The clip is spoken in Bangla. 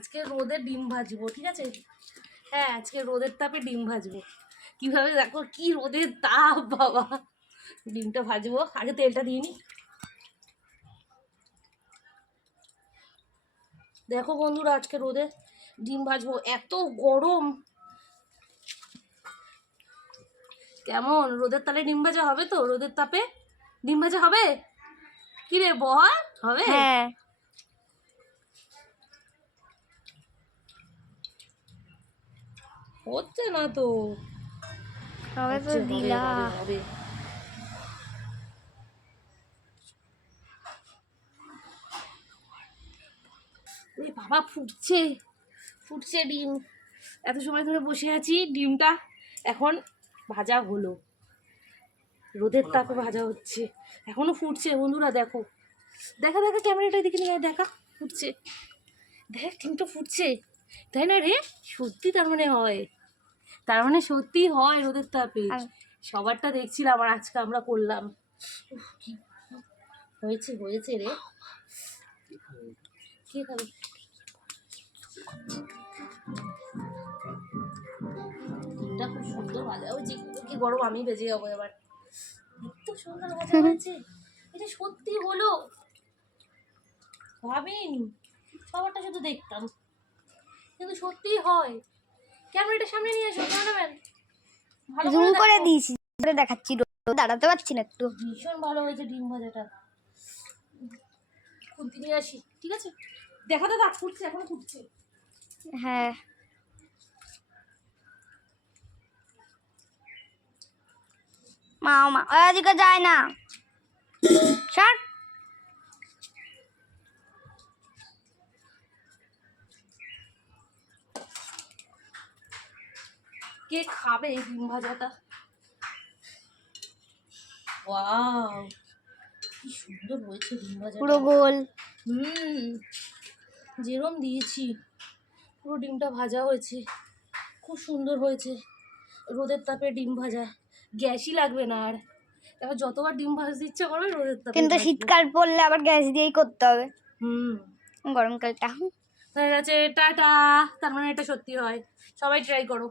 আজকে রোদে ডিম ভাজবো, ঠিক আছে? হ্যাঁ আজকে রোদের তাপে ডিম ভাজবো। কীভাবে দেখো, কি রোদের তাপ, বাবা! ডিমটা ভাজবো, আগে তেলটা দিয়ে নি। দেখো বন্ধুরা, আজকে রোদে ডিম ভাজবো, এত গরম! কেমন? রোদের তালে ডিম ভাজা হবে তো? রোদের তাপে ডিম ভাজা হবে? কি রে, বল, হবে? হ্যাঁ। হচ্ছে না তো। তবে তো দিলা। বাবা ফুটছে। ফুটছে ডিম। এত সময় ধরে বসে আছি ডিমটা এখন ভাজা হলো। রোদের তাপে ভাজা হচ্ছে। এখনও ফুটছে বন্ধুরা দেখো। দেখা দেখা ক্যামেরাটা দিকে নিয়ে দেখা ফুটছে। দেখ ডিমটা ফুটছে। তাই না রে? সত্যি তার মানে হয়। তার মানে সত্যি হয় রোদের তাপে। সবারটা দেখছিলাম আর আজকে আমরা করলাম। হয়েছে হয়েছে রে। কে খাবে? খুব সুন্দর ভাজা। কিন্তু কি গরম আমি বেজে যাব এবার। এত সুন্দর ভাজা হয়েছে। এটা সত্যি হলো। ভাবিনি সবারটা শুধু দেখতাম। কিন্তু সত্যিই হয়। ক্যামেরাটা সামনে নিয়ে এসো ক্যামেরাম্যান ভালো জুম করে দিয়েছি করে দেখাচ্ছি দাঁড়াতে পারছি না একটু। ভীষণ ভালো হয়েছে ডিম ভাজাটা। খুন্তি নিয়ে আসি ঠিক আছে? দেখা দাদা ফুটছে এখন ফুটছে হ্যাঁ। মা মা ওদিকে যায় না। কে খাবে এই ডিম ভাজাটা? ওয়াও কি সুন্দর হয়েছে ডিম ভাজাটা। পুরো গোল। হুম যেরম দিয়েছি পুরো ডিমটা ভাজা হয়েছে। খুব সুন্দর হয়েছে। রোদের তাপে ডিম ভাজা। গ্যাসই লাগবে না আর। এবার যতবার ডিম ভাজতে ইচ্ছা করবে রোদের তাপে কিন্তু শীতকাল পড়লে আবার গ্যাস দিয়েই করতে হবে। হুম। গরমকালটা। হয়ে গেছে টাটা। তার মানে এটা সত্যি হয়। সবাই ট্রাই করো।